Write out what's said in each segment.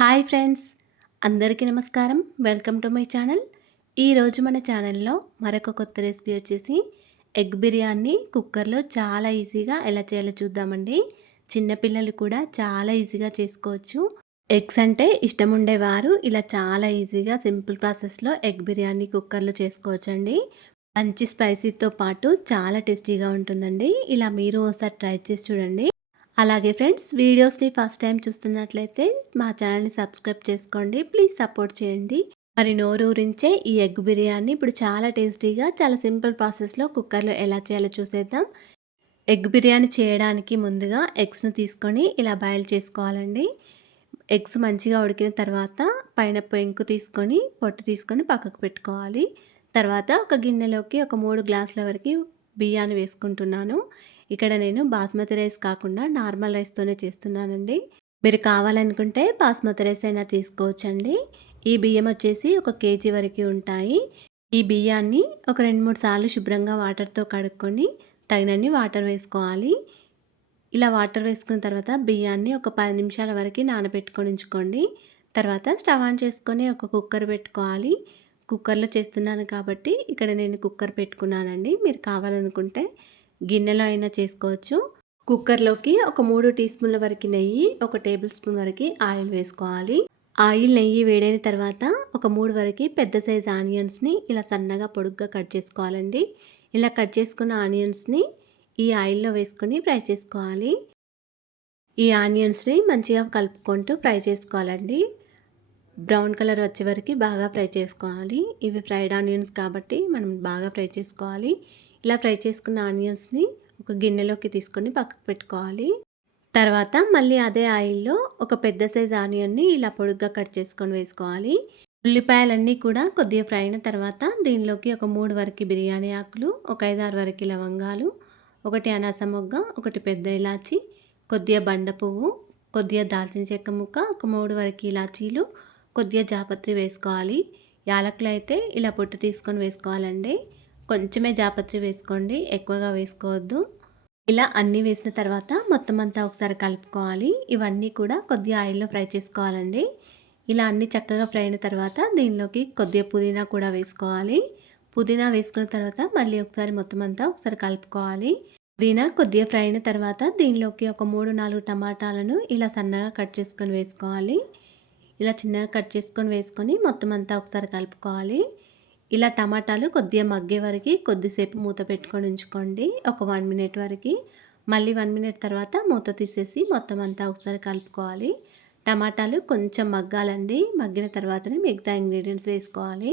Hi friends, అందరికీ నమస్కారం. Welcome to my channel. ఈరోజు మన ఛానల్లో మరొక కొత్త రెసిపీ వచ్చేసి ఎగ్ బిర్యానీ కుక్కర్లో చాలా ఈజీగా ఎలా చేయాలో చూద్దామండి. చిన్నపిల్లలు కూడా చాలా ఈజీగా చేసుకోవచ్చు. ఎగ్స్ అంటే ఇష్టం ఉండేవారు ఇలా చాలా ఈజీగా సింపుల్ ప్రాసెస్లో ఎగ్ బిర్యానీ కుక్కర్లో చేసుకోవచ్చండి. మంచి స్పైసీతో పాటు చాలా టేస్టీగా ఉంటుందండి. ఇలా మీరు ఒకసారి ట్రై చేసి చూడండి. అలాగే ఫ్రెండ్స్, వీడియోస్ని ఫస్ట్ టైం చూస్తున్నట్లయితే మా ఛానల్ని సబ్స్క్రైబ్ చేసుకోండి. ప్లీజ్ సపోర్ట్ చేయండి. మరి నోరూరించే ఈ ఎగ్ బిర్యానీ ఇప్పుడు చాలా టేస్టీగా చాలా సింపుల్ ప్రాసెస్లో కుక్కర్లో ఎలా చేయాలో చూసేద్దాం. ఎగ్ బిర్యానీ చేయడానికి ముందుగా ఎగ్స్ను తీసుకొని ఇలా బాయిల్ చేసుకోవాలండి. ఎగ్స్ మంచిగా ఉడికిన తర్వాత పైన పెంకు తీసుకొని పొట్టు తీసుకొని పక్కకు పెట్టుకోవాలి. తర్వాత ఒక గిన్నెలోకి ఒక 3 గ్లాసుల వరకు బియ్యాన్ని వేసుకుంటున్నాను. ఇక్కడ నేను బాస్మతి రైస్ కాకుండా నార్మల్ రైస్తోనే చేస్తున్నానండి. మీరు కావాలనుకుంటే బాస్మతి రైస్ అయినా తీసుకోవచ్చండి. ఈ బియ్యం వచ్చేసి 1 కేజీ వరకు ఉంటాయి. ఈ బియ్యాన్ని ఒక 2-3 సార్లు శుభ్రంగా వాటర్తో కడుక్కొని తగినన్ని వాటర్ వేసుకోవాలి. ఇలా వాటర్ వేసుకున్న తర్వాత బియ్యాన్ని ఒక 10 నిమిషాల వరకు నానబెట్టుకొని ఉంచుకోండి. తర్వాత స్టవ్ ఆన్ చేసుకొని ఒక కుక్కర్ పెట్టుకోవాలి. కుక్కర్లో చేస్తున్నాను కాబట్టి ఇక్కడ నేను కుక్కర్ పెట్టుకున్నానండి. మీరు కావాలనుకుంటే గిన్నెలో అయినా చేసుకోవచ్చు. కుక్కర్లోకి ఒక 3 టీ స్పూన్ల వరకు నెయ్యి, 1 టేబుల్ స్పూన్ వరకు ఆయిల్ వేసుకోవాలి. ఆయిల్ నెయ్యి వేడైన తర్వాత ఒక 3 వరకు పెద్ద సైజ్ ఆనియన్స్ని ఇలా సన్నగా పొడుగ్గా కట్ చేసుకోవాలండి. ఇలా కట్ చేసుకున్న ఆనియన్స్ని ఈ ఆయిల్లో వేసుకొని ఫ్రై చేసుకోవాలి. ఈ ఆనియన్స్ని మంచిగా కలుపుకుంటూ ఫ్రై చేసుకోవాలండి. బ్రౌన్ కలర్ వచ్చే వరకు బాగా ఫ్రై చేసుకోవాలి. ఇవి ఫ్రైడ్ ఆనియన్స్ కాబట్టి మనం బాగా ఫ్రై చేసుకోవాలి. ఇలా ఫ్రై చేసుకున్న ఆనియన్స్ని ఒక గిన్నెలోకి తీసుకొని పక్కకు పెట్టుకోవాలి. తర్వాత మళ్ళీ అదే ఆయిల్లో ఒక పెద్ద సైజ్ ఆనియన్ని ఇలా పొడుగ్గా కట్ చేసుకొని వేసుకోవాలి. ఉల్లిపాయలన్నీ కూడా కొద్దిగా ఫ్రై అయిన తర్వాత దీనిలోకి ఒక 3 వరకు బిర్యానీ ఆకులు, ఒక 5-6 వరకు లవంగాలు, 1 అనాస మొగ్గ, 1 పెద్ద ఇలాచి, కొద్దిగా బండ పువ్వు, కొద్దిగా దాల్చిన చెక్క ముక్క, ఒక 3 వరకు ఇలాచీలు, కొద్దిగా జాపత్రి వేసుకోవాలి. యాలకులు అయితే ఇలా పొట్టు తీసుకొని వేసుకోవాలండి. కొంచెమే జాపత్రి వేసుకోండి, ఎక్కువగా వేసుకోవద్దు. ఇలా అన్నీ వేసిన తర్వాత మొత్తం అంతా ఒకసారి కలుపుకోవాలి. ఇవన్నీ కూడా కొద్దిగా ఆయిల్లో ఫ్రై చేసుకోవాలండి. ఇలా అన్నీ చక్కగా ఫ్రై అయిన తర్వాత దీనిలోకి కొద్దిగా పుదీనా కూడా వేసుకోవాలి. పుదీనా వేసుకున్న తర్వాత మళ్ళీ ఒకసారి మొత్తం అంతా ఒకసారి కలుపుకోవాలి. పుదీనా కొద్దిగా ఫ్రై అయిన తర్వాత దీనిలోకి ఒక 3-4 టమాటాలను ఇలా సన్నగా కట్ చేసుకొని వేసుకోవాలి. ఇలా చిన్నగా కట్ చేసుకొని వేసుకొని మొత్తం అంతా ఒకసారి కలుపుకోవాలి. ఇలా టమాటాలు కొద్దిగా మగ్గే వరకు కొద్దిసేపు మూత పెట్టుకొని ఉంచుకోండి. ఒక 1 మినిట్ వరకు. మళ్ళీ 1 మినిట్ తర్వాత మూత తీసేసి మొత్తం అంతా ఒకసారి కలుపుకోవాలి. టమాటాలు కొంచెం మగ్గాలండి. మగ్గిన తర్వాతనే మిగతా ఇంగ్రీడియంట్స్ వేసుకోవాలి.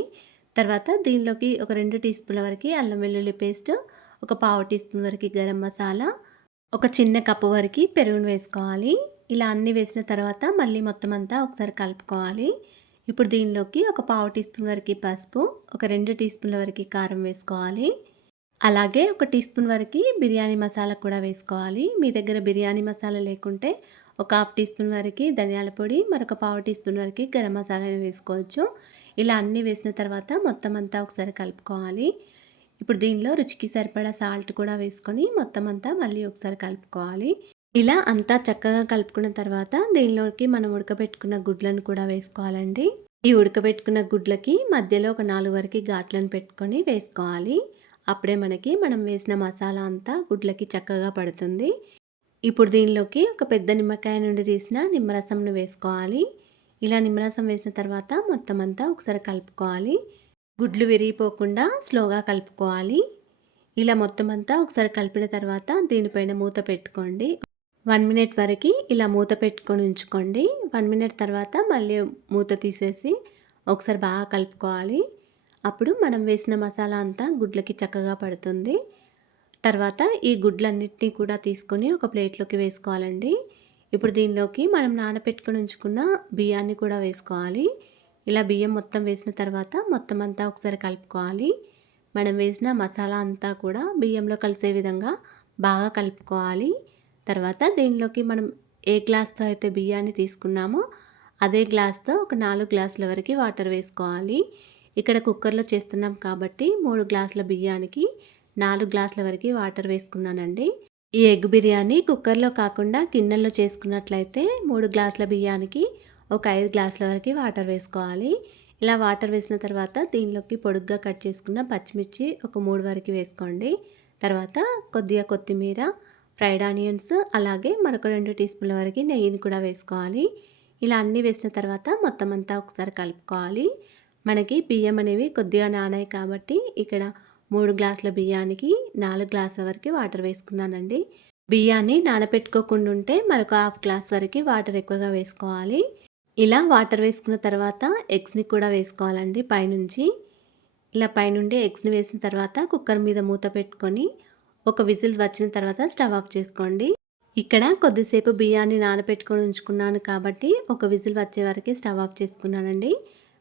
తర్వాత దీనిలోకి ఒక 2 టీ స్పూన్ల వరకు అల్లం వెల్లుల్లి పేస్ట్, ఒక పావు టీ స్పూన్ వరకు గరం మసాలా, ఒక చిన్న కప్పు వరకు పెరుగును వేసుకోవాలి. ఇలా అన్నీ వేసిన తర్వాత మళ్ళీ మొత్తం అంతా ఒకసారి కలుపుకోవాలి. ఇప్పుడు దీనిలోకి ఒక పావు టీ స్పూన్ వరకు పసుపు, ఒక 2 టీ స్పూన్ల వరకు కారం వేసుకోవాలి. అలాగే ఒక టీ స్పూన్ వరకు బిర్యానీ మసాలా కూడా వేసుకోవాలి. మీ దగ్గర బిర్యానీ మసాలా లేకుంటే ఒక హాఫ్ టీ స్పూన్ వరకు ధనియాల పొడి, మరొక పావు టీ స్పూన్ వరకు గరం మసాలాని వేసుకోవచ్చు. ఇలా అన్నీ వేసిన తర్వాత మొత్తం అంతా ఒకసారి కలుపుకోవాలి. ఇప్పుడు దీనిలో రుచికి సరిపడా సాల్ట్ కూడా వేసుకొని మొత్తం అంతా మళ్ళీ ఒకసారి కలుపుకోవాలి. ఇలా అంతా చక్కగా కలుపుకున్న తర్వాత దీనిలోకి మనం ఉడకబెట్టుకున్న గుడ్లను కూడా వేసుకోవాలండి. ఈ ఉడకబెట్టుకున్న గుడ్లకి మధ్యలో ఒక 4 వరకు ఘాట్లను పెట్టుకొని వేసుకోవాలి. అప్పుడే మనం వేసిన మసాలా అంతా గుడ్లకి చక్కగా పడుతుంది. ఇప్పుడు దీనిలోకి ఒక పెద్ద నిమ్మకాయ నుండి తీసిన నిమ్మరసంను వేసుకోవాలి. ఇలా నిమ్మరసం వేసిన తర్వాత మొత్తం అంతా ఒకసారి కలుపుకోవాలి. గుడ్లు విరిగిపోకుండా స్లోగా కలుపుకోవాలి. ఇలా మొత్తం అంతా ఒకసారి కలిపిన తర్వాత దీనిపైన మూత పెట్టుకోండి. 1 మినిట్ వరకు ఇలా మూత పెట్టుకొని ఉంచుకోండి. 1 మినిట్ తర్వాత మళ్ళీ మూత తీసేసి ఒకసారి బాగా కలుపుకోవాలి. అప్పుడు మనం వేసిన మసాలా అంతా గుడ్లకి చక్కగా పడుతుంది. తర్వాత ఈ గుడ్లన్నిటినీ కూడా తీసుకొని ఒక ప్లేట్లోకి వేసుకోవాలండి. ఇప్పుడు దీనిలోకి మనం నానబెట్టుకొని ఉంచుకున్న బియ్యాన్ని కూడా వేసుకోవాలి. ఇలా బియ్యం మొత్తం వేసిన తర్వాత మొత్తం అంతా ఒకసారి కలుపుకోవాలి. మనం వేసిన మసాలా అంతా కూడా బియ్యంలో కలిసే విధంగా బాగా కలుపుకోవాలి. తర్వాత దీనిలోకి మనం ఏ గ్లాస్తో అయితే బియ్యాన్ని తీసుకున్నామో అదే గ్లాస్తో ఒక 4 గ్లాసుల వరకు వాటర్ వేసుకోవాలి. ఇక్కడ కుక్కర్లో చేస్తున్నాం కాబట్టి 3 గ్లాసుల బియ్యానికి 4 గ్లాసుల వరకు వాటర్ వేసుకున్నానండి. ఈ ఎగ్ బిర్యానీ కుక్కర్లో కాకుండా గిన్నెల్లో చేసుకున్నట్లయితే 3 గ్లాసుల బియ్యానికి ఒక 5 గ్లాసుల వరకు వాటర్ వేసుకోవాలి. ఇలా వాటర్ వేసిన తర్వాత దీనిలోకి పొడుగ్గా కట్ చేసుకున్న పచ్చిమిర్చి ఒక 3 వరకు వేసుకోండి. తర్వాత కొద్దిగా కొత్తిమీర, ఫ్రైడ్ ఆనియన్స్, అలాగే మరొక 2 టీ స్పూన్ల వరకు నెయ్యిని కూడా వేసుకోవాలి. ఇలా అన్నీ వేసిన తర్వాత మొత్తం అంతా ఒకసారి కలుపుకోవాలి. మనకి బియ్యం అనేవి కొద్దిగా నానాయి కాబట్టి ఇక్కడ 3 గ్లాసుల బియ్యానికి 4 గ్లాసుల వరకు వాటర్ వేసుకున్నానండి. బియ్యాన్ని నానబెట్టుకోకుండా ఉంటే మరొక హాఫ్ గ్లాస్ వరకు వాటర్ ఎక్కువగా వేసుకోవాలి. ఇలా వాటర్ వేసుకున్న తర్వాత ఎగ్స్‌ని కూడా వేసుకోవాలండి పైనుంచి. ఇలా పైనుండి ఎగ్స్‌ని వేసిన తర్వాత కుక్కర్ మీద మూత పెట్టుకొని ఒక విజిల్ వచ్చిన తర్వాత స్టవ్ ఆఫ్ చేసుకోండి. ఇక్కడ కొద్దిసేపు బియ్యాన్ని నానబెట్టుకొని ఉంచుకున్నాను కాబట్టి ఒక విజిల్ వచ్చే వరకే స్టవ్ ఆఫ్ చేసుకున్నానండి.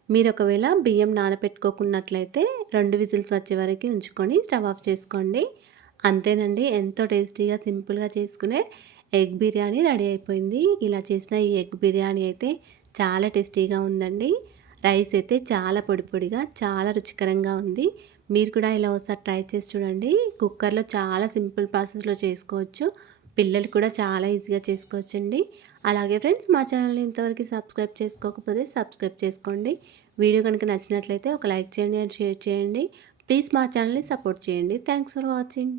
మీరు ఒకవేళ బియ్యం నానబెట్టుకోకున్నట్లయితే 2 విజిల్స్ వచ్చే వరకు ఉంచుకొని స్టవ్ ఆఫ్ చేసుకోండి. అంతేనండి, ఎంతో టేస్టీగా సింపుల్గా చేసుకునే ఎగ్ బిర్యానీ రెడీ అయిపోయింది. ఇలా చేసిన ఈ ఎగ్ బిర్యానీ అయితే చాలా టేస్టీగా ఉందండి. రైస్ అయితే చాలా పొడి పొడిగా చాలా రుచికరంగా ఉంది. మీరు కూడా ఇలా ఒకసారి ట్రై చేసి చూడండి. కుక్కర్లో చాలా సింపుల్ ప్రాసెస్లో చేసుకోవచ్చు. పిల్లలు కూడా చాలా ఈజీగా చేసుకోవచ్చండి. అలాగే ఫ్రెండ్స్, మా ఛానల్ని ఇంతవరకు సబ్స్క్రైబ్ చేసుకోకపోతే సబ్స్క్రైబ్ చేసుకోండి. వీడియో కనుక నచ్చినట్లయితే ఒక లైక్ చేయండి అండ్ షేర్ చేయండి. ప్లీజ్ మా ఛానల్ని సపోర్ట్ చేయండి. Thanks for watching.